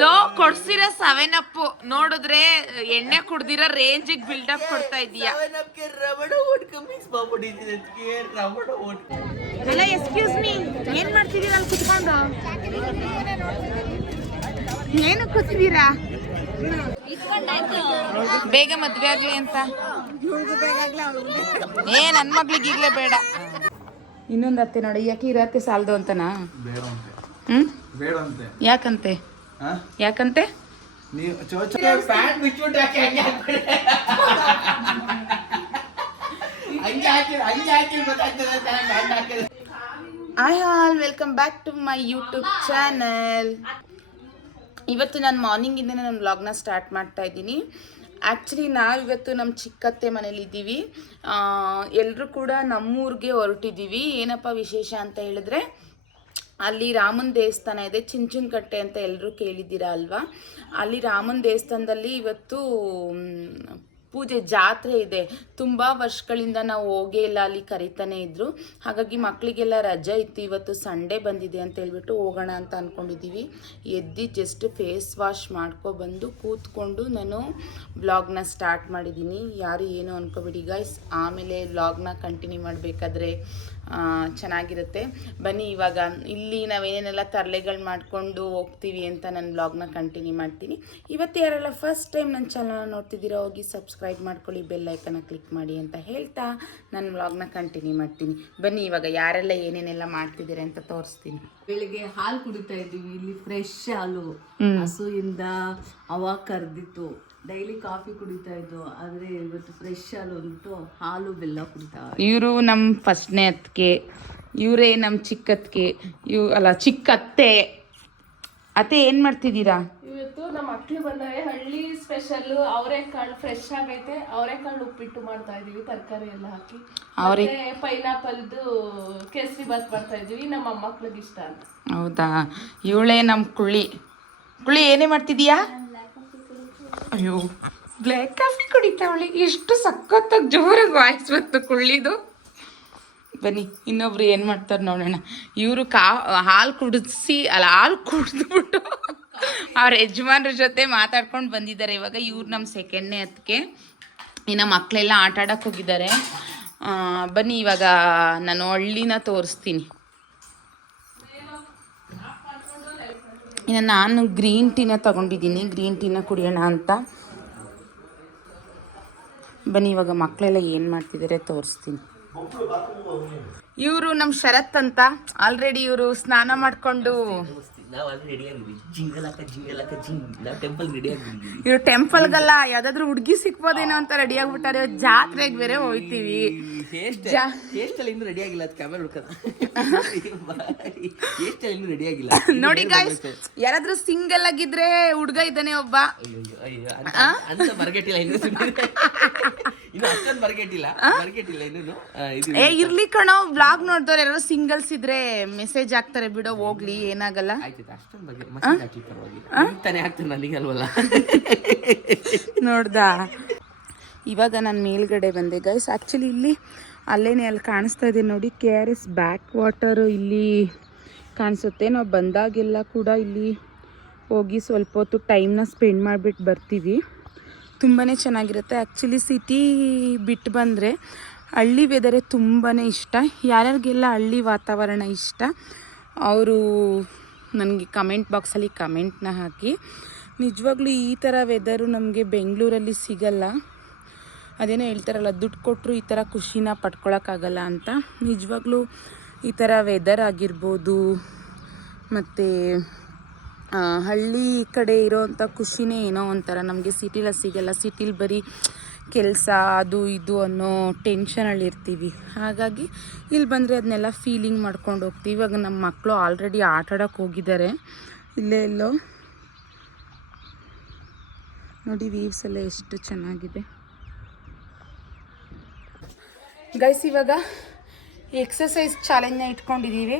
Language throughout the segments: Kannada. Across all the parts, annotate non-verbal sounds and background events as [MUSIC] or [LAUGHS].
ಲೋ ಕೊಡ್ಸಿರೋ ಸೆವೆನ್ ಅಪ್ ನೋಡಿದ್ರೆ ಎಣ್ಣೆ ಕುಡ್ದಿರೋ ರೇಂಜಿಗೆ ಬಿಲ್ಡಪ್ ಕೊಡ್ತಾ ಇದೀಯಾ. ಹಲೋ ಎಕ್ಸ್ಕ್ಯೂಸ್ ಮೀ ಏನ್ ಮಾಡ್ತಿದೀರ ಅಲ್ಲಿ ಕುತ್ಕೊಂಡು? ಏನು ಕೂತಿದ್ದೀರಾ? ಬೇಗ ಮದ್ವೆ ಆಗ್ಲಿ ಅಂತ. ಏ ನನ್ ಮಗ್ಳಿಗೆ ಈಗ್ಲೇ ಬೇಡ. ಇನ್ನೊಂದು ಅತ್ತೆ ನೋಡಿ ಯಾಕೆ ಇರತ್ತೆ ಸಾಲದು ಅಂತನಾ? ಹ್ಮ್? ಯಾಕಂತೆ? ಹಾ ಯಾಕಂತೆ? ನೀವು ಚೋಚ ಪ್ಯಾಂಟ್ ಬಿಚ್ಬಿಟ್ಟು ಯಾಕೆ ಹಂಗೆ ಹಾಕ್ಬಿಡಿ? ಹಂಗೆ ಹಾಕಿದ್ರೆ ಹಂಗೆ ಹಾಕಿರ್ಬೇಕಾಗ್ತದೆ ಪ್ಯಾಂಟ್ ಹಾಕಿದ್ರೆ. Hi all welcome back to my YouTube channel ಇವತ್ತು ನಾನು ಮಾರ್ನಿಂಗಿಂದನೇ ನನ್ನ ವ್ಲಾಗ್ನ ಸ್ಟಾರ್ಟ್ ಮಾಡ್ತಾ ಇದ್ದೀನಿ. ಆ್ಯಕ್ಚುಲಿ ನಾವು ಇವತ್ತು ನಮ್ಮ ಚಿಕ್ಕತ್ತೆ ಮನೇಲಿ ಇದ್ದೀವಿ. ಎಲ್ಲರೂ ಕೂಡ ನಮ್ಮೂರಿಗೆ ಹೊರಟಿದ್ದೀವಿ. ಏನಪ್ಪ ವಿಶೇಷ ಅಂತ ಹೇಳಿದ್ರೆ ಅಲ್ಲಿ ರಾಮನ ದೇವಸ್ಥಾನ ಇದೆ, ಚಿಂಚುನಕಟ್ಟೆ ಅಂತ ಎಲ್ಲರೂ ಕೇಳಿದ್ದೀರಾ ಅಲ್ವಾ? ಅಲ್ಲಿ ರಾಮನ ದೇವಸ್ಥಾನದಲ್ಲಿ ಇವತ್ತು ಪೂಜೆ ಜಾತ್ರೆ ಇದೆ. ತುಂಬ ವರ್ಷಗಳಿಂದ ನಾವು ಹೋಗೇ ಇಲ್ಲ, ಅಲ್ಲಿ ಕರಿತಾನೆ ಇದ್ರು. ಹಾಗಾಗಿ ಮಕ್ಕಳಿಗೆಲ್ಲ ರಜೆ ಇತ್ತು, ಇವತ್ತು ಸಂಡೇ ಬಂದಿದೆ ಅಂತ ಹೇಳ್ಬಿಟ್ಟು ಹೋಗೋಣ ಅಂತ ಅಂದ್ಕೊಂಡಿದ್ದೀವಿ ಎದ್ದು ಜಸ್ಟ್ ಫೇಸ್ ವಾಶ್ ಮಾಡ್ಕೊಬಂದು ಕೂತ್ಕೊಂಡು ನಾನು ಬ್ಲಾಗ್ನ ಸ್ಟಾರ್ಟ್ ಮಾಡಿದ್ದೀನಿ. ಯಾರು ಏನು ಅನ್ಕೋಬೇಡಿ ಗಾಯ್ಸ್ ಆಮೇಲೆ ಬ್ಲಾಗ್ನ ಕಂಟಿನ್ಯೂ ಮಾಡಬೇಕಾದ್ರೆ ಚೆನ್ನಾಗಿರುತ್ತೆ. ಬನ್ನಿ ಇವಾಗ ಇಲ್ಲಿ ನಾವೇನೇನೆಲ್ಲ ತರಲೆಗಳು ಮಾಡಿಕೊಂಡು ಹೋಗ್ತೀವಿ ಅಂತ ನನ್ನ ಬ್ಲಾಗ್ನ ಕಂಟಿನ್ಯೂ ಮಾಡ್ತೀನಿ. ಇವತ್ತು ಯಾರೆಲ್ಲ ಫಸ್ಟ್ ಟೈಮ್ ನನ್ನ ಚಾನಲ್ನ ನೋಡ್ತಿದ್ದೀರಾ ಹೋಗಿ ಸಬ್ಸ್ಕ್ರೈಬ್ ಮಾಡ್ಕೊಳ್ಳಿ ಬೆಲ್ ಐಕನ ಕ್ಲಿಕ್ ಮಾಡಿ ಅಂತ ಹೇಳ್ತಾ ನನ್ನ ಬ್ಲಾಗ್ನ ಕಂಟಿನ್ಯೂ ಮಾಡ್ತೀನಿ. ಬನ್ನಿ ಇವಾಗ ಯಾರೆಲ್ಲ ಏನೇನೆಲ್ಲ ಮಾಡ್ತಿದ್ದೀರಾ ಅಂತ ತೋರಿಸ್ತೀನಿ. ಬೆಳಿಗ್ಗೆ ಹಾಲು ಕುಡಿತಾ ಇದ್ದೀವಿ ಇಲ್ಲಿ ಫ್ರೆಶ್ ಹಾಲು. ಹಸುವಿಂದ ಅವಾಗ ಕರೆದಿತ್ತು. ಡೈಲಿ ಕಾಫಿ ಕುಡಿತಾ ಇದ್ದು ಆದ್ರೆ ಇವತ್ತು ಫ್ರೆಶ್ ಹಾಲು ಅಂದ್ಬಿಟ್ಟು ಹಾಲು ಬೆಲ್ಲ ಕುಡಿತಾ ಇವರು ನಮ್ಮ ಫಸ್ಟ್ನೇ ಅತ್ತಿಗೆ ಇವರೇ ನಮ್ಮ ಚಿಕ್ಕತ್ತಿಗೆ ಇವ್ ಅಲ್ಲ ಚಿಕ್ಕತ್ತೆ ಅತ್ತೆ. ಏನು ಮಾಡ್ತಿದ್ದೀರಾ? ಇವತ್ತು ನಮ್ಮ ಮಕ್ಳು ಬಂದಾಗ ಹಳ್ಳಿ ಸ್ಪೆಷಲ್ ಅವರೆಕಾಳು ಫ್ರೆಶ್ ಆಗೈತೆ ಅವರೆಕಾಳು ಉಪ್ಪಿಟ್ಟು ಮಾಡ್ತಾ ಇದೀವಿ ತರಕಾರಿ ಎಲ್ಲ ಹಾಕಿ. ಅವರೇ ಪೈನಾಪಲ್ದು ಕೇಸರಿ ಬಾತ್ ಮಾಡ್ತಾ ಇದೀವಿ ನಮ್ಮ ಮೊಮ್ಮಕ್ಳಿಗೆ ಇಷ್ಟ ಅಂತ. ಹೌದಾ? ಇವಳೇ ನಮ್ಮ ಕುಳ್ಳಿ. ಕುಳ್ಳಿ ಏನೇ ಮಾಡ್ತಿದೀಯಾ ಅಯ್ಯೋ, ಬ್ಲ್ಯಾಕ್ ಕಾಫಿ ಕುಡಿತಾವಳಿ ಎಷ್ಟು ಸಖತ್ತಾಗಿ ಜೋರಾಗಿ ವಾಯ್ಸ್ ಬತ್ತು ಕುಳ್ಳಿದು. ಬನ್ನಿ, ಇನ್ನೊಬ್ರು ಏನು ಮಾಡ್ತಾರೆ ನೋಡೋಣ. ಇವರು ಕಾ, ಹಾಲು ಕುಡಿಸಿ, ಅಲ್ಲ, ಹಾಲು ಕುಡಿದ್ಬಿಟ್ಟು ಅವ್ರ ಯಜಮಾನ್ರ ಜೊತೆ ಮಾತಾಡ್ಕೊಂಡು ಬಂದಿದ್ದಾರೆ. ಇವಾಗ ಇವ್ರು ನಮ್ಮ ಸೆಕೆಂಡ್ನೇ ಹತ್ತಕ್ಕೆ ಇನ್ನು ಮಕ್ಕಳೆಲ್ಲ ಆಟ ಹೋಗಿದ್ದಾರೆ. ಬನ್ನಿ, ಇವಾಗ ನಾನು ಹಳ್ಳಿನ ತೋರಿಸ್ತೀನಿ. ಇನ್ನು ನಾನು ಗ್ರೀನ್ ಟೀನ ತಗೊಂಡಿದ್ದೀನಿ. ಗ್ರೀನ್ ಟೀನ ಕುಡಿಯೋಣ ಅಂತ. ಬನ್ನಿ, ಇವಾಗ ಮಕ್ಕಳೆಲ್ಲ ಏನು ಮಾಡ್ತಿದ್ದಾರೆ ತೋರಿಸ್ತೀನಿ. ಇವರು ನಮ್ಮ ಶರತ್ ಅಂತ. ಆಲ್ರೆಡಿ ಇವರು ಸ್ನಾನ ಮಾಡಿಕೊಂಡು ನಾವು ಅಲ್ಲಿ ರೆಡಿ ಆಗಿದ್ವಿ. ಜಿಂಗಲಕ ಜಿಂಗಲಕ ಜಿಂಗ್ ನಾವು ಟೆಂಪಲ್ ರೆಡಿ ಆಗಿದ್ವಿ. ಇವ್ರು ಟೆಂಪಲ್ಗಲ್ಲ ಯಾವ್ದಾದ್ರು ಹುಡುಗಿ ಸಿಕ್ಬೋದೇನೋ ಅಂತ ರೆಡಿ ಆಗ್ಬಿಟ್ಟಾರೆ. ಜಾತ್ರೆಗೆ ಬೇರೆ ಹೋಯ್ತೀವಿ ಟೇಸ್ಟ್ ಟೇಸ್ಟ್ ಅಲ್ಲಿ ಇನ್ನೂ ರೆಡಿ ಆಗಿಲ್ಲ ಅದು ಕ್ಯಾಮೆರಾ ಹುಡ್ಕದ. ಟೇಸ್ಟ್ ಅಲ್ಲಿ ಇನ್ನೂ ರೆಡಿ ಆಗಿಲ್ಲ. [LAUGHS] ನೋಡಿ ಗಾಯ್ಸ್ ಯಾರಾದ್ರೂ ಸಿಂಗಲ್ ಆಗಿದ್ರೆ ಹುಡುಗ ಇದ್ದಾನೆ ಒಬ್ಬ. ಅಯ್ಯೋ ಅಯ್ಯೋ ಅಂತ ಅಂತ ಮರ್ಗೆಟ್ಟಿಲ್ಲ ಇನ್ನು ಸುಮ್ಮನೆ ಇನ್ನು ಅಷ್ಟೊಂದು ಮರ್ಗೆಟ್ಟಿಲ್ಲ ಮರ್ಗೆಟ್ಟಿಲ್ಲ ಇನ್ನೂ ಏ ಇರ್ಲಿ ಕಣೋ ಬ್ಲಾಗ್ ನೋಡ್ದವ್ರು ಯಾರು ಸಿಂಗಲ್ಸ್ ಇದ್ರೆ ಮೆಸೇಜ್ ಆಗ್ತಾರೆ ಬಿಡೋ ಹೋಗ್ಲಿ ಏನಾಗಲ್ಲ. ನೋಡ್ದಾ? ಇವಾಗ ನಾನು ಮೇಲ್ಗಡೆ ಬಂದೆ. ಗೈಸ್ ಆ್ಯಕ್ಚುಲಿ ಇಲ್ಲಿ ಅಲ್ಲೇನೆ ಅಲ್ಲಿ ಕಾಣಿಸ್ತಾ ಇದೆ ನೋಡಿ. K R S back water ಇಲ್ಲಿ ಕಾಣಿಸುತ್ತೆ. ನಾವು ಬಂದಾಗೆಲ್ಲ ಕೂಡ ಇಲ್ಲಿ ಹೋಗಿ ಸ್ವಲ್ಪ ಹೊತ್ತು ಟೈಮ್ನ ಸ್ಪೆಂಡ್ ಮಾಡಿಬಿಟ್ಟು ಬರ್ತೀವಿ. ತುಂಬಾ ಚೆನ್ನಾಗಿರುತ್ತೆ. ಆ್ಯಕ್ಚುಲಿ ಸಿಟಿ ಬಿಟ್ಟು ಬಂದರೆ ಹಳ್ಳಿ ವೆದರೇ ತುಂಬಾ ಇಷ್ಟ. ಯಾರ್ಯಾರಿಗೆಲ್ಲ ಹಳ್ಳಿ ವಾತಾವರಣ ಇಷ್ಟ ಅವರು ನನಗೆ ಕಮೆಂಟ್ ಬಾಕ್ಸಲ್ಲಿ ಕಮೆಂಟ್ನ ಹಾಕಿ. ನಿಜವಾಗ್ಲೂ ಈ ಥರ ವೆದರು ನಮಗೆ ಬೆಂಗಳೂರಲ್ಲಿ ಸಿಗಲ್ಲ. ಅದೇನೋ ಹೇಳ್ತಾರಲ್ಲ, ದುಡ್ಡು ಕೊಟ್ಟರು ಈ ಥರ ಖುಷಿನ ಪಡ್ಕೊಳಕ್ಕಾಗಲ್ಲ ಅಂತ. ನಿಜವಾಗ್ಲೂ ಈ ಥರ ವೆದರ್ ಆಗಿರ್ಬೋದು, ಮತ್ತು ಹಳ್ಳಿ ಕಡೆ ಇರೋವಂಥ ಖುಷಿನೇ ಏನೋ ಒಂಥರ ನಮಗೆ ಸಿಟಿಲ ಸಿಗಲ್ಲ. ಸಿಟಿಲಿ ಬರೀ ಕೆಲಸ, ಅದು ಇದು ಅನ್ನೋ ಟೆನ್ಷನಲ್ಲಿ ಇರ್ತೀವಿ. ಹಾಗಾಗಿ ಇಲ್ಲಿ ಬಂದರೆ ಅದನ್ನೆಲ್ಲ ಫೀಲಿಂಗ್ ಮಾಡ್ಕೊಂಡು ಹೋಗ್ತೀವಿ. ಇವಾಗ ನಮ್ಮ ಮಕ್ಕಳು ಆಲ್ರೆಡಿ ಆಟ ಆಡೋಕ್ಕೆ ಹೋಗಿದ್ದಾರೆ. ಇಲ್ಲೇ ಎಲ್ಲೋ. ನೋಡಿ ವೀವ್ಸ್ ಎಲ್ಲ ಎಷ್ಟು ಚೆನ್ನಾಗಿದೆ. ಗೈಸ್ ಇವಾಗ ಎಕ್ಸಸೈಸ್ ಚಾಲೆಂಜ್ನ ಇಟ್ಕೊಂಡಿದ್ದೀವಿ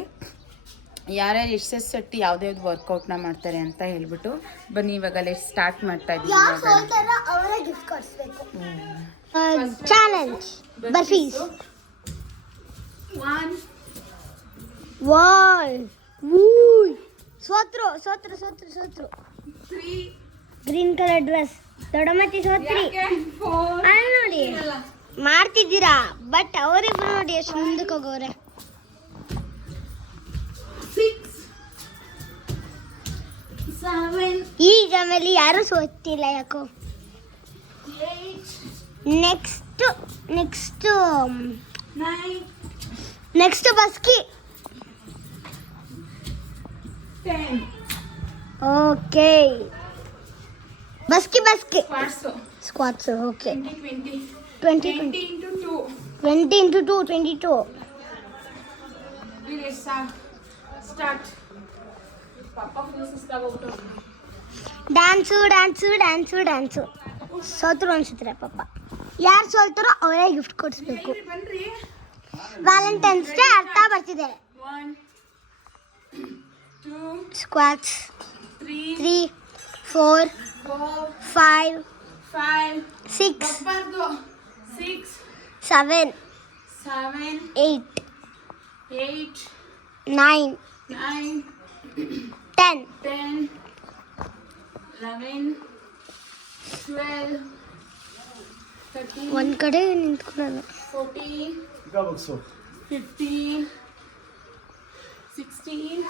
ಯಾರ್ಯಾರು ಎಷ್ಟು ಸೆಟ್ ಯಾವುದ್ಯಾವ್ದು ವರ್ಕೌಟ್ನ ಮಾಡ್ತಾರೆ ಅಂತ ಹೇಳ್ಬಿಟ್ಟು ಬನ್ನಿ ಇವಾಗ ಲೈಫ್ ಸ್ಟಾರ್ಟ್ ಮಾಡ್ತಾ ಇದ್ದೀವಿ ಚಾಲೆಂಜ್ ಬರ್ಫೀಸ್ ವಾಲ್ ವೂಯ್ ಸೋತ್ರು ಸೋತ್ರು ಸೋತ್ರು ಸೋತ್ರು. ಗ್ರೀನ್ ಕಲರ್ ಡ್ರೆಸ್ ದೊಡಮತಿ ಸೋತ್ರಿ. ಅಲ್ಲಿ ನೋಡಿ ಮಾಡ್ತಿದ್ದೀರಾ? ಬಟ್ ಅವರಿಬ್ರು ನೋಡಿ ಎಷ್ಟು ಮುಂದಕ್ಕೆ ಹೋಗೋರೆ. ಈಗ ಆಮೇಲೆ ಯಾರು ಸೋತಿಲ್ಲ ಯಾಕೋ ನೆಕ್ಸ್ಟ್ ನೆಕ್ಸ್ಟ್ ನೆಕ್ಸ್ಟ್ ಬಸ್ಕಿ ಓಕೆ ಬಸ್ಕಿ ಬಸ್ಕಿ squats okay twenty twenty twenty into two twenty two start ಪಾಪ ಫುಲ್ ಸುಸ್ತಾಗೋಗ್ಬಿಟ್ಟು ಡ್ಯಾನ್ಸು ಡ್ಯಾನ್ಸು ಡ್ಯಾನ್ಸು ಡ್ಯಾನ್ಸು ಸೋತರು ಅನ್ಸುತ್ತೆ ಪಾಪ. ಯಾರು ಸೋಲ್ತಾರೋ ಅವರೇ ಗಿಫ್ಟ್ ಕೊಡಿಸ್ಬೇಕು. ವ್ಯಾಲೆಂಟೈನ್ಸ್ ಡೇ ಅರ್ಥ ಬರ್ತಿದೆ. Squats three four five six seven eight nine nine ten ten eleven twelve thirteen ಒಂದು ಕಡೆ ನಿಂತ್ಕೊಳ್ಳೋದು fourteen fifteen sixteen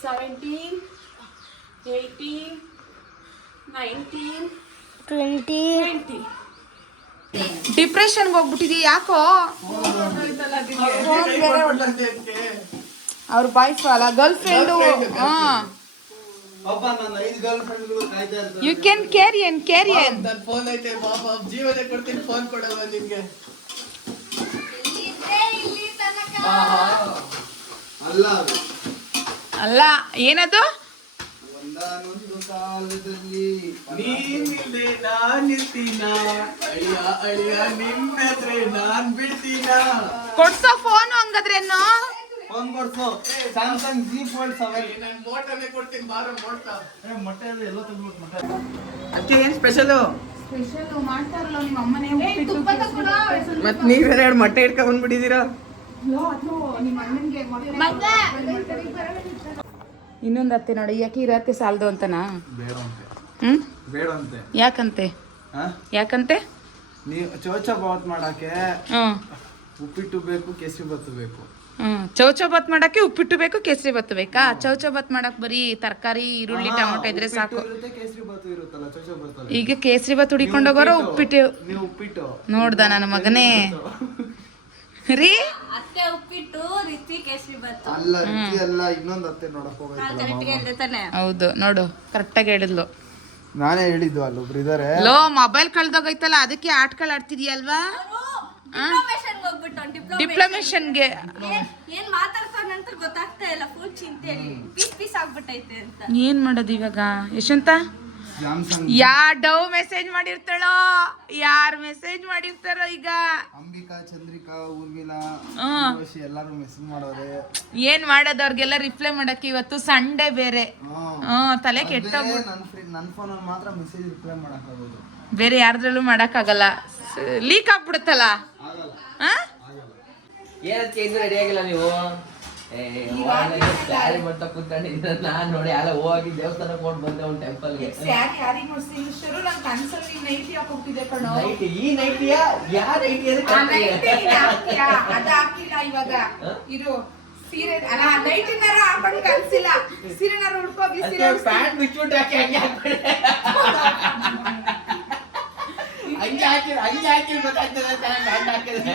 seventeen eighteen nineteen twenty twenty ಡಿಪ್ರೆಷನ್ಗೆ ಹೋಗ್ಬಿಟ್ಟಿದಿ ಯಾಕೋ ಅವ್ರ ಬಾಯ್ಸ್ ಅಲ್ಲ girlfriend you can carry on ಏನ್ ನನ್ನ ಫೋನ್ ಐತೆ ಜೀವನ ಕೊಡ್ತೀನಿ ಫೋನ್ ಕೊಡಲ್ಲ ನಿಮ್ಗೆ ಅಲ್ಲ ಏನದು? ಒಂದಾನೊಂದು ಕಾಲದಲ್ಲಿ ನೀನಿಲ್ದೆ ನಾನಿರ್ತೀನ ಅಳಿಯ ಅಳಿಯ ನಿನ್ನದ್ರೆ ನಾನ್ ಬಿಡ್ತೀನ. ಕೊಡ್ಸೋ ಫೋನ್ ಹಂಗದ್ರೇನು? ಫೋನ್ ಕೊಡ್ಸು. ಸ್ಯಾಮ್ಸಂಗ್ ಜಿ ಫೋಲ್ಡ್ ಸೆವೆನ್ ನಾನು ಮೋಟನೇ ಕೊಡ್ತೀನಿ ಬಾರ ಮೋಟ ಮೊಟ್ಟೆ ಅದು ಎಲ್ಲ ತಂದ್ಬಿಟ್ಟು ಮೊಟ್ಟೆ. ಅದಕ್ಕೆ ಏನ್ ಸ್ಪೆಷಲು ಸ್ಪೆಷಲ್ ಮಾಡ್ತಾರಲ್ಲ ನಿಮ್ಮ ಅಮ್ಮನೇ ಮತ್ ನೀವ್ ಎರಡು ಮೊಟ್ಟೆ ಇಟ್ಕೊಂಡ್ ಬಂದ್ಬಿಟ್ಟಿದೀರಾ ಇನ್ನೊಂದು ಅತ್ತೆ ನೋಡಿ ಯಾಕೆ ಇರತ್ತೆ ಸಾಲದು ಅಂತನಾ? ಬೇಡಂತೆ. ಹ್ಮ್? ಬೇಡಂತೆ. ಯಾಕಂತೆ? ಹಾ? ಯಾಕಂತೆ? ನೀವು ಚೋಚ ಬಾತ್ ಮಾಡಕ್ಕೆ ಉಪ್ಪಿಟ್ಟು ಬೇಕು ಕೇಸರಿ ಬತ್ತು ಬೇಕು. ಹ್ಮ್. ಚೌಚೌ ಬತ್ ಮಾಡಕ್ಕೆ ಉಪ್ಪಿಟ್ಟು ಬೇಕು ಕೇಸರಿ ಬಾತ್ ಬೇಕಾ? ಚೌಚೌ ಬತ್ ಮಾಡಕ್ ಬರೀ ತರಕಾರಿ ಈರುಳ್ಳಿ ಟೊಮೊಟೊ ಇದ್ರೆ ಸಾಕು. ಈಗ ಕೇಸರಿ ಬಾತ್ ಹುಡಿಕೊಂಡು ಹೋಗೋರು ಉಪ್ಪಿಟ್ಟು ನೋಡ್ದ ನನ್ನ ಮಗನೇ. ರೀ? ಅತ್ತೆ ಉಪ್ಪಿಟ್ಟು ರೀತಿ ಕೇಸರಿ ಬತ್ ಅಲ್ಲ ರೀತಿ ಅಲ್ಲ ಇನ್ನೊಂದು ಅತ್ತೆ ನೋಡಕ್ ತಾನೆ. ಹೌದು ನೋಡು ಕರೆಕ್ಟಾಗಿ ಹೇಳಿದ್ಲು. ನಾನೇ ಹೇಳಿದ್ದು ಅಲ್ಲೊಬ್ರು ಇದಾರೆ. ಲೋ ಮೊಬೈಲ್ ಕಳ್ದೋಗೈತಲ್ಲ ಅದಕ್ಕೆ ಆಟಗಳು ಆಡ್ತಿದ್ಯಲ್ವಾ? ಡಿಪ್ಲೊಮೇಷನ್ ಹೋಗ್ಬಿಟ್ಟು ಡಿಪ್ಲೊಮೇ ಡಿಪ್ಲೊಮೇಷನ್ಗೆ ಏನ್ ಮಾತಾಡ್ತಾನಂತ ಗೊತ್ತಾಗ್ತಾ ಇಲ್ಲ ಫುಲ್ ಚಿಂತೆಯಲ್ಲಿ. ಪೀಸ್ ಪೀಸ್ ಆಗ್ಬಿಟ್ಟೈತೆ ಅಂತ. ಏನ್ ಮಾಡೋದು ಇವಾಗ? ಯಶಂತ ಯಾ ಡವ್ ಮೆಸೇಜ್ ಮಾಡಿರ್ತಾಳೋ? ಯಾರ್ ಮೆಸೇಜ್ ಮಾಡಿರ್ತಾರೋ ಈಗ? ಅಂಬಿಕಾ ಚಂದ್ರಿಕಾ ಊರ್ಮಿಲಾ ಎಲ್ಲಾರು ಮೆಸೇಜ್ ಮಾಡೋರೆ. ಏನ್ ಮಾಡೋದು ಅವ್ರಿಗೆಲ್ಲ ರಿಪ್ಲೈ ಮಾಡಕ್ಕೆ ಇವತ್ತು ಸಂಡೇ ಬೇರೆ. ಹ್ಮ್ ತಲೆ ಕೆಟ್ಟೋಗ್ಬಿಟ್ಟು ನನ್ನ ಫೋನ್ ಮಾತ್ರ ಮೆಸೇಜ್ ರಿಪ್ಲೈ ಮಾಡಕ್ ಆಗೋದು ಬೇರೆ ಯಾರ್ದ್ರಲ್ಲೂ ಮಾಡಕ್ಕಾಗಲ್ಲ. ಲೀಕ್ ಆಗ್ಬಿಡುತ್ತಲ್ಲ? ಏನಕ್ಕೆ ಇನ್ನೂ ರೆಡಿ ಆಗಿಲ್ಲ ನೀವು? ಸ್ಯಾರಿ ಮಾಡ್ತಾ ಕೂತ್ಕೊಂಡಿದ್ದ ನಾನ್ ನೋಡಿ ಅಲ್ಲ ಹೋಗಿ ದೇವಸ್ಥಾನಕ್ಕೆ ಹೋಗಿ ಬಂದೆ ಒಂದು ಟೆಂಪಲ್ಗೆ ನೈಟ್ ಈ ನೈಟಿಯಾ ಯಾ? ನೈಟಿ ಇವಾಗ. ಇರು ಸೀರೆ ಅಲ್ಲ ನೈಟಿನಾರ ಹಾಕೊಂಡು ಕನ್ಸಿಲ್ಲ. ಸೀರೆನಾರ ಉಡ್ಕೋಗಿ ಸೀರೆ ಪ್ಯಾಂಟ್ ಬಿಚ್ಬಿಟ್ಟು ಹಾಕಿ ಹಂಗೆ ಹಾಕ್ಬಿಟ್ಟೆ [LAUGHS] ಹಂಗೆ ಹಾಕಿ ಹಂಗೆ ಹಾಕಿದ್ರೆ ಗೊತ್ತಾಗ್ತದೆ ಅಂತ ಪ್ಯಾಂಟ್ ಹಾಕಿದ್ರೆ.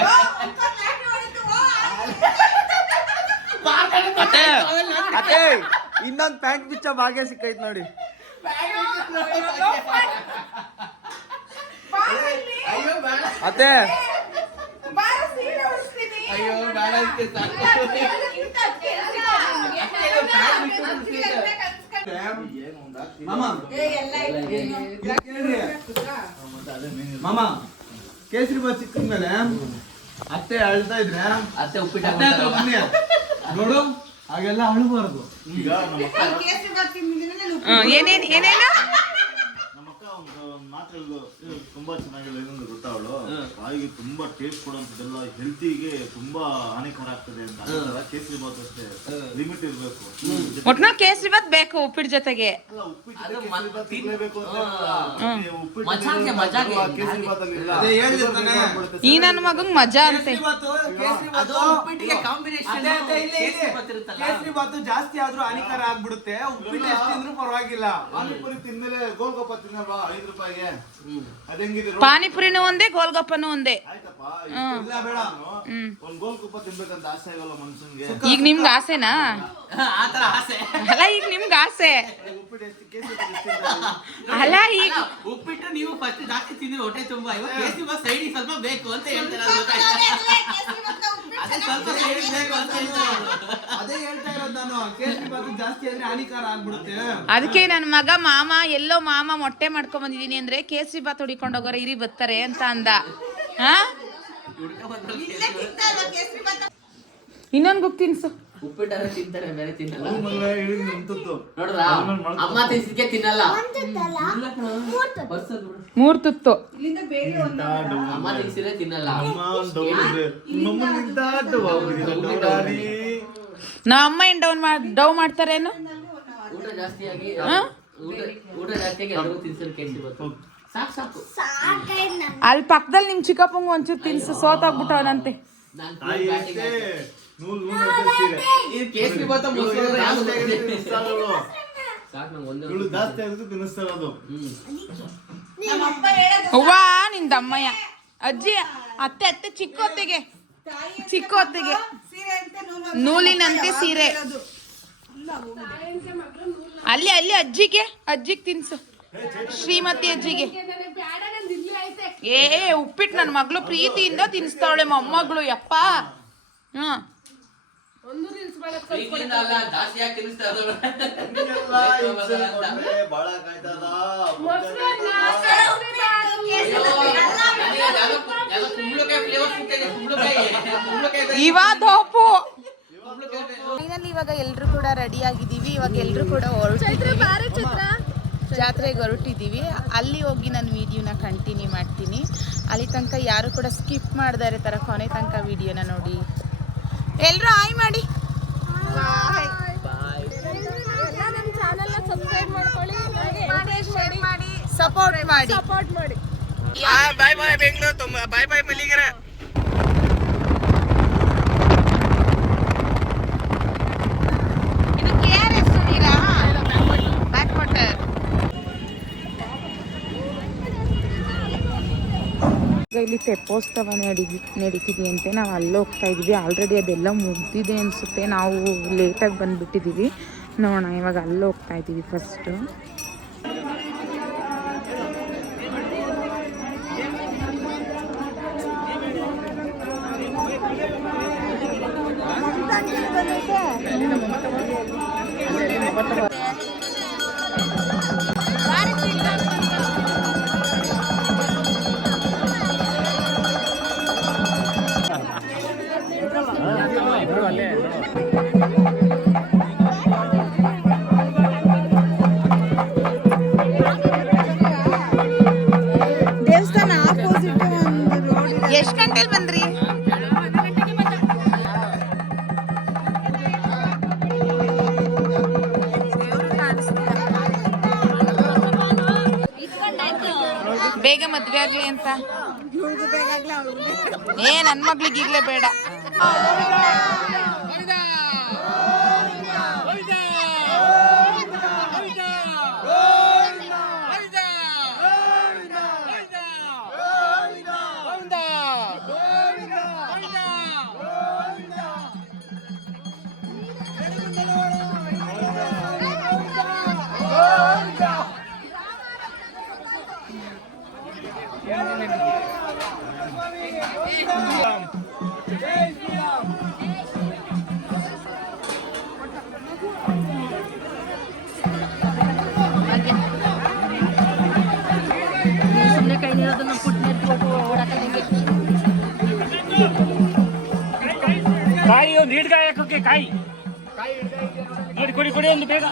ಅತ್ತೆ ಅತ್ತೆ ಇನ್ನೊಂದು ಪ್ಯಾಂಟ್ ಬಿಚ್ಚ ಭಾಗ್ಯ ಸಿಕ್ಕೈತ್ ನೋಡಿ. ಅತ್ತೆ. ಅಯ್ಯೋ ಬೇಡ ಅದಕ್ಕೆ ಸಾಕು ಮಾಮ. ಮಾಮ ಕೇಸರಿ ಬಾತ್ ಸಿಕ್ಕಿದ್ಮೇಲೆ ಅತ್ತೆ ಅಳ್ತಾ ಇದ್ರೆ ಅತ್ತೆ ಉಪ್ಪಿಟ್ಟು ಅತ್ತೆ ಹತ್ರ ಬನ್ನಿ. ನೋಡು ಹಾಗೆಲ್ಲ ಅಳಬಾರ್ದು. ಈಗ ನಮ್ಮ ಏನೇನ್ ಏನೇನು? ಹೇಳುದು ತುಂಬಾ ಚೆನ್ನಾಗಿಲ್ಲ ಏನಂದ್ರೆ ಗೊತ್ತಾ ಅವಳು? ಬಾಯಿಗೆ ತುಂಬಾ ಟೇಸ್ಟ್ ಕೊಡುವಂತದೆಲ್ಲ ಹೆಲ್ತಿಗೆ ತುಂಬಾ ಹಾನಿಕರ ಆಗ್ತದೆ ಅಂತ. ಅದೇ ತರ ಕೇಸರಿ ಬಾತ್ ಅಷ್ಟೇ. ಲಿಮಿಟ್ ಇರ್ಬೇಕು. ಒಟ್ನ ಕೇಸರಿ ಬಾತ್ ಬೇಕು ಉಪ್ಪಿಟ್ಟು ಜೊತೆಗೆ. ಈ ನನ್ನ ಮಗಂಗ್ ಮಜಾ ಅಂತೆ ಕೇಸರಿ ಬಾತು ಜಾಸ್ತಿ ಆದ್ರೂ ಹಾನಿಕರ ಆಗ್ಬಿಡುತ್ತೆ. ಉಪ್ಪಿಟ್ಟು ಎಷ್ಟು ತಿಂದ್ರೂ ಪರವಾಗಿಲ್ಲ. ಪಾನಿಪುರಿ ತಿಂದ್ಮೇಲೆ ಗೋಲ್ಗಪ್ಪ ತಿನ್ನಲ್ವಾ? ಐದು ರೂಪಾಯಿಗೆ. ಅದೆಂಗಿದೆ ಪಾನಿಪುರಿನೂ ಒಂದೇ ಗೋಲ್ಗಪ್ಪನೂ ಒಂದೇ. ಆಯ್ತಪ್ಪ ಇಲ್ಲ ಬೇಡ ಒಂದ್ ಗೋಲ್ಗಪ್ಪ ತಿನ್ಬೇಕಂತ ಆಸೆ ಆಗಲ್ಲ ಮನ್ಸನ್ಗೆ ಈಗ ನಿಮ್ಗೆ ಆಸೆನಾ? ಆತರ ಆಸೆ. ಅಲ್ಲ ಈಗ ನಿಮ್ಗೆ ಆಸೆ. ಉಪ್ಪಿಟ್ಟು ಎಷ್ಟು ಕೇಸರಿ? ಅಲ್ಲ ಈಗ ಉಪ್ಪಿಟ್ಟು ನೀವು ಫಸ್ಟ್ ಜಾಸ್ತಿ ತಿಂದ್ರೆ ಹೊಟ್ಟೆ ತುಂಬಾ. ಇವಾಗ ಕೇಸರಿ ಸೈಡಿಗೆ ಸ್ವಲ್ಪ ಬೇಕು ಅಂತ ಹೇಳ್ತಾರೆ ಅದು ಗೊತ್ತಾಯ್ತಾ? ಅದೇ ಸ್ವಲ್ಪ ಸೈಡಿಗೆ ಬೇಕು ಅಂತ ಹೇಳ್ತಾರೆ. ಅದೇ ಹೇಳ್ತಾ ಇರೋದು ನಾನು. ಕೇಸರಿ ಬಾತು ಜಾಸ್ತಿ ಆದ್ರೆ ಹಾನಿಕರ ಆಗ್ಬಿಡುತ್ತೆ. ಅದಕ್ಕೆ ನನ್ನ ಮಗ ಮಾಮ ಎಲ್ಲೋ ಮಾಮ ಮೊಟ್ಟೆ ಮಾಡ್ಕೊಂಡ್ ಬಂದಿದೀನಿ ಅಂದ್ರೆ ಕೇಸರಿ ಬಾತ್ ಹೊಡಿಕೊಂಡು ಹೋಗೋರ ಇರಿ ಬರ್ತಾರೆ ಅಂತ ಅಂದ. ಹಾ. ಇನ್ನೊಂದು ಗುಕ್ ತಿನ್ಸು. ಉಪ್ಪಿಟ್ಟಾದ್ರೆ ತಿಂತಾರೆ ಬೇರೆ ತಿನ್ನಲ್ಲ. ನೋಡ್ರ ಅಮ್ಮ ತಿನ್ಸಿದ್ಕೆ ತಿನ್ನಲ್ಲ. ಮೂರ್ ತುತ್ತು. ಅಮ್ಮ ತಿನ್ಸಿದ್ರೆ ತಿನ್ನಲ್ಲ. ಅಮ್ಮ ಏನ್ ಡೌನ್ ಮಾಡ್. ಡೌ ಮಾಡ್ತಾರೇನು? ಊಟ ಜಾಸ್ತಿ ಆಗಿ ಊಟ ಊಟ ಜಾಸ್ತಿ ಆಗಿ ಎಲ್ಲರಿಗೂ ತಿನ್ಸಲು ಕೇಸರಿ ಬಾತು ಸಾಕು ಸಾಕು. ಅಲ್ಲಿ ಪಕ್ಕದಲ್ಲಿ ನಿಮ್ ಚಿಕ್ಕಪ್ಪಂಗ ಒಂಚೂರು ತಿನ್ಸು ಸೋತಾಗ್ಬಿಟ್ಟವನಂತೆ. ಅವ್ವ ನಿನ್ ದಮ್ಮಯ್ಯ ಅಜ್ಜಿ ಅತ್ತೆ ಅತ್ತೆ ಚಿಕ್ಕೊತ್ತಿಗೆ. ಚಿಕ್ಕ ಹೊತ್ತಿಗೆ ನೂಲಿನಂತೆ ಸೀರೆ. ಅಲ್ಲಿ ಅಲ್ಲಿ ಅಜ್ಜಿಗೆ ಅಜ್ಜಿಗೆ ತಿನ್ಸು. ಶ್ರೀಮತಿ ಅಜ್ಜಿಗೆ ಏ ಉಪ್ಪಿಟ್ಟು ನನ್ನ ಮಗಳು ಪ್ರೀತಿಯಿಂದ ತಿನ್ಸ್ತಾಳೆ ಮೊಮ್ಮಗಳು ಯಪ್ಪ. ಹ್ಞೂ. ಒಂದು ರೀಲ್ಸ್ ಮಾಡಕ್ ಪ್ರೀತಿಯಿಂದ ಅಲ್ಲ ಜಾಸ್ತಿ ಆಗಿ ತಿನ್ನಿಸ್ತಾ ಇರೋದು. ಹಿಂಗೆಲ್ಲ ಹಿಂಸೆ ಕೊಟ್ರೆ ಬಾಳ ಕಾಯ್ತದ. ಮೊಸರನ್ನ ಅಯ್ಯೋ, ನನಗೆ ಯಾವ್ದೋ- ಯಾವ್ದೋ ಕುಂಬಳಕಾಯಿ flavor ಸಿಗ್ತಾ ಇದೆ, ಕುಂಬಳಕಾಯಿ. ಕುಂಬಳಕಾಯಿ ತರ- ಇವ ದೋಪು ಕುಂಬಳಕಾಯಿ ತರ- ಫೈನಲ್ ಇವಾಗ ಎಲ್ರು ಕೂಡ ರೆಡಿ ಆಗಿದ್ದೀವಿ. ಇವಾಗ ಎಲ್ರು ಕೂಡ ಹೊರಟಿದ್ದೀವಿ. ಜಾತ್ರೆಗೆ ಹೊರಟಿದ್ದೀವಿ. ಅಲ್ಲಿ ಹೋಗಿ ನಾನು ವಿಡಿಯೋನ ಕಂಟಿನ್ಯೂ ಮಾಡ್ತೀನಿ. ಅಲ್ಲಿ ತನಕ ಯಾರು ಕೂಡ ಸ್ಕಿಪ್ ಮಾಡಿದಾರೆ ಥರ ಕೊನೆ ತನಕ ವಿಡಿಯೋನ ನೋಡಿ. ಎಲ್ಲರೂ ಆಯ್ ಮಾಡಿ. ನಮ್ಮ ಚಾನೆಲ್ನ ಸಬ್ಸ್ಕ್ರೈಬ್ ಮಾಡ್ಕೊಳ್ಳಿ ಮಾಡಿ ಸಪೋರ್ಟ್ ಮಾಡಿ. ಸಪೋರ್ಟ್ ಮಾಡಿ. ಬಾಯ್ ಬಾಯ್ ಬೆಂಗಳೂರು ಬಾಯ್ ಬಾಯ್ ಮಲ್ಲಿಗೆರೆ ಇದು K R S back water ಇಲ್ಲಿ ತೆಪ್ಪೋತ್ಸವ ನಡಿ ನಡೀತಿದೆಯಂತೆ ನಾವು ಅಲ್ಲಿ ಹೋಗ್ತಾ ಇದೀವಿ. ಆಲ್ರೆಡಿ ಅದೆಲ್ಲ ಮುಗಿದಿದೆ ಅನಿಸುತ್ತೆ. ನಾವು ಲೇಟಾಗಿ ಬಂದುಬಿಟ್ಟಿದ್ದೀವಿ ನೋಡೋಣ, ಇವಾಗ ಅಲ್ಲಿ ಹೋಗ್ತಾ ಇದ್ದೀವಿ ಫಸ್ಟು ಮದ್ವೆ ಆಗ್ಲಿ ಅಂತ. ಏ ನನ್ ಮಗ್ಳಿಗೆ ಈಗ್ಲೇ ಬೇಡ. ಕಾಯಿ ನೋಡಿ ಕೊಡಿ ಕೊಡಿ ಒಂದು ಬೇಗ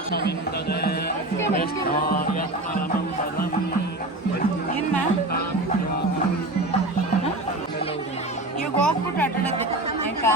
ಈಗ ಹೋಗ್ಬಿಟ್ಟು ಆಟಾಡೋದು ಆಯ್ತಾ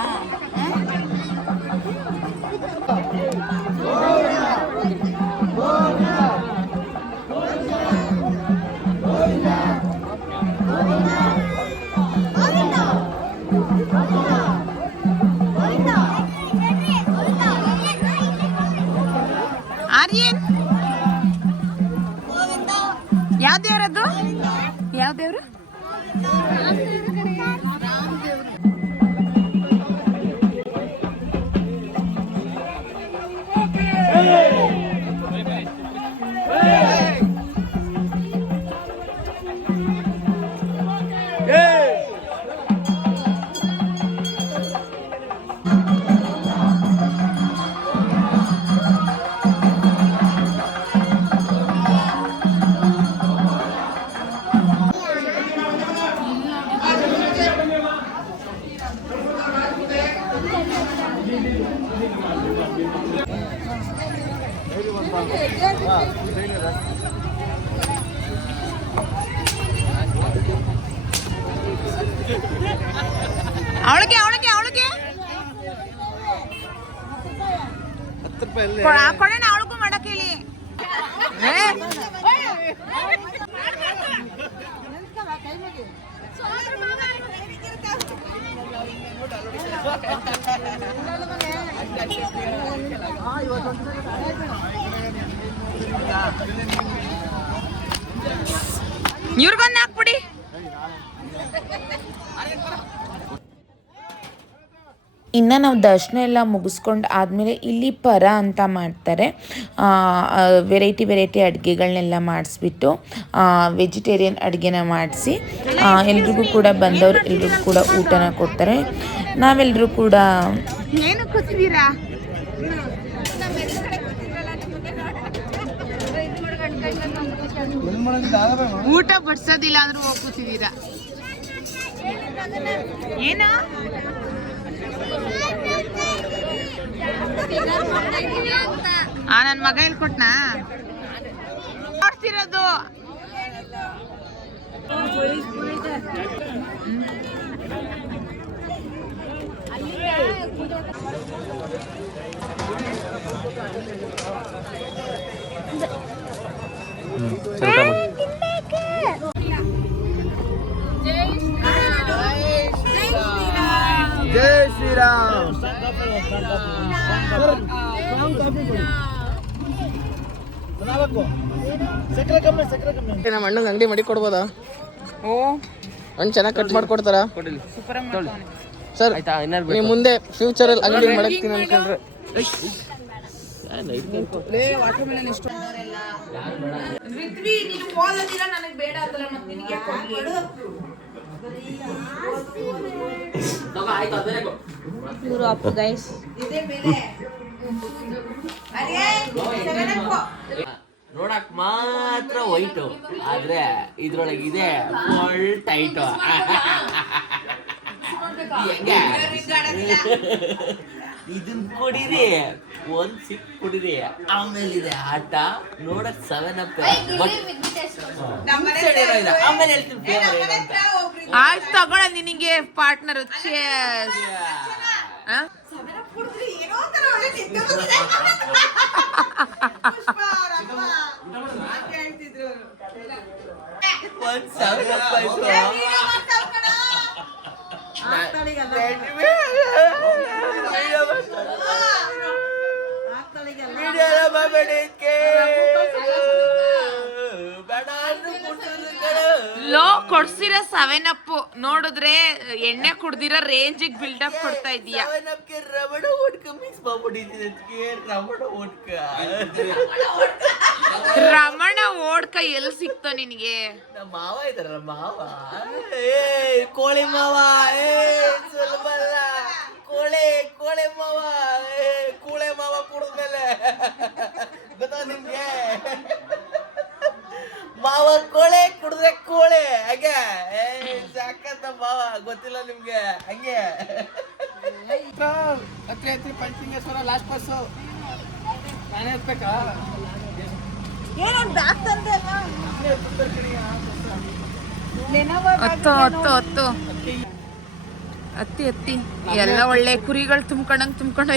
ಕೊಡೋಣ ಅವಳಿಗೂ ಮಾಡಕ್ ಹೇಳಿ? ಇವ್ರಿಗೊಂದು ಹಾಕ್ಬಿಡಿ ಇನ್ನು ನಾವು ದರ್ಶನ ಎಲ್ಲ ಮುಗಿಸ್ಕೊಂಡು ಆದಮೇಲೆ ಇಲ್ಲಿ ಪರ ಅಂತ ಮಾಡ್ತಾರೆ. ವೆರೈಟಿ ವೆರೈಟಿ ಅಡುಗೆಗಳನ್ನೆಲ್ಲ ಮಾಡಿಸ್ಬಿಟ್ಟು ವೆಜಿಟೇರಿಯನ್ ಅಡುಗೆನ ಮಾಡಿಸಿ ಎಲ್ರಿಗೂ ಕೂಡ ಬಂದವರು ಎಲ್ರಿಗೂ ಕೂಡ ಊಟನ ಕೊಡ್ತಾರೆ. ನಾವೆಲ್ಲರೂ ಕೂಡ ಊಟ ಬಡ್ಸೋದಿಲ್ಲ ಆದ್ರೂ ಹೋಗಿ ಕೂತಿದ್ದೀರಾ ಏನ? ನನ್ನ ಮಗ ಹೇಳ್ಕೊಟ್ನಾ? ನೋಡ್ತಿರೋದು. ನಮ್ಮ ಅಣ್ಣನ ಅಂಗಡಿ ಮಾಡಿ ಕೊಡ್ಬೋದಾ? ಓ ಅಣ್ಣ ಚೆನ್ನಾಗಿ ಕಟ್ ಮಾಡ್ಕೊಡ್ತಾರ? ಸೂಪರ್ ಆಗಿ ಸರ್ ನೀವು ಮುಂದೆ ಫ್ಯೂಚರಲ್ಲಿ ಅಂಗಡಿ ಮಾಡಕ್ತೀನಿ ಅನ್ಕೊಂಡ್ರೆ ರಿತ್ವಿ ನೀನು ಓದೋದಿಲ್ಲ ನನಗೆ ಬೇಡ ಅಂತಲ್ಲ ಮತ್ತೆ ನಿನಗೆ ಕೊಡ್ಲಿ? ಇವರು ಅಪ್ಪು ಗೈಸ್ ನೋಡಕ್ ಮಾತ್ರ ವೈಟು ಆದ್ರೆ ಇದ್ರೊಳಗೆ ಇದೆ ಫುಲ್ ಟೈಟು ಇದನ್ ಕೊಡಿರಿ. ಒಂದ್ ಸಿಪ್ ಕುಡಿರಿ. ಆಮೇಲೆ ಇದೆ ಆಟ. ನೋಡಕ್ ಸೆವೆನ್ ಅಪ್ ಆಮೇಲೆ ಹೇಳ್ತೀನಿ. ಆಯ್ತು ತಗೊಳ ನಿನಗೆ ಪಾರ್ಟ್ನರ್ ಒಂದ್ [LAUGHS] seven up ಆಯ್ತು. ವಿಡಿಯೋ ಎಲ್ಲ ಮಾಡ್ಬೇಡಿ ಇದಕ್ಕೆ. ಬೇಡ ಅಂದ್ರು ಕೊಡ್ತಿದ್ರು ಕಣೋ. ಲೋ ಕೊಡ್ಸಿರೋ ಸೆವೆನ್ ಅಪ್ ನೋಡಿದ್ರೆ ಎಣ್ಣೆ ಕುಡ್ದಿರೋ ರೇಂಜಿಗೆ ಬಿಲ್ಡಪ್ ಕೊಡ್ತಾ ಇದೀಯ. ರಮಣ ಮಿಕ್ಸ್ ಮಾಡ್ಬಿಟ್ಟಿದ್ದೀನಿ ರಮಣ ವೋಡ್ಕ ರಮಣ ಓಡ್ಕ ಎಲ್ಲಿ ಸಿಕ್ತೋ ನಿನಗೆ? ನಮ್ಮ ಮಾವ ಇದಾರಲ್ಲ ಮಾವ. ಏ ಕೋಳಿ ಮಾವ ಏ ಸುಲಭಲ್ಲ. ಕೋಳಿ ಕೋಳಿ ಮಾವ ಏ ಕೂಳೆ ಮಾವ ಕುಡಿದ್ಮೇಲೆ. ಗೊತ್ತಾ ನಿಮ್ಗೆ? ಮಾವ ಕೋಳೆ ಕುಡಿದ್ರೆ ಕೋಳೆ ಹಾಗೆ. ಏ ಸಾಕಂತ ಮಾವ ಗೊತ್ತಿಲ್ಲ ನಿಮ್ಗೆ ಹಂಗೆ. ಹತ್ರ ಹತ್ರ ಪಂಚಲಿಂಗೇಶ್ವರ ಲಾಸ್ಟ್ ಬಸ್ಸು ನಾನೇ ಎತ್ಬೇಕಾ ಹತ್ತು ಹತ್ತು ಹತ್ತು. ಅತ್ತಿ ಅತ್ತಿ ಎಲ್ಲ ಒಳ್ಳೆ ಕುರಿಗಳು ತುಂಬ್ಕೊಂಡಂಗೆ ತುಂಬ್ಕೊಂಡು